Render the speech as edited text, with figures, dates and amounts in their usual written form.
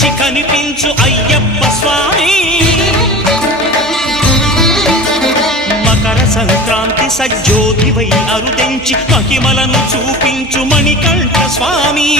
మించి కనిపించు అయ్యప్ప స్వామి మకర సంక్రాంతి సజ్జోతివై అరుదెంచి మహిమలను చూపించు మణికంఠ స్వామి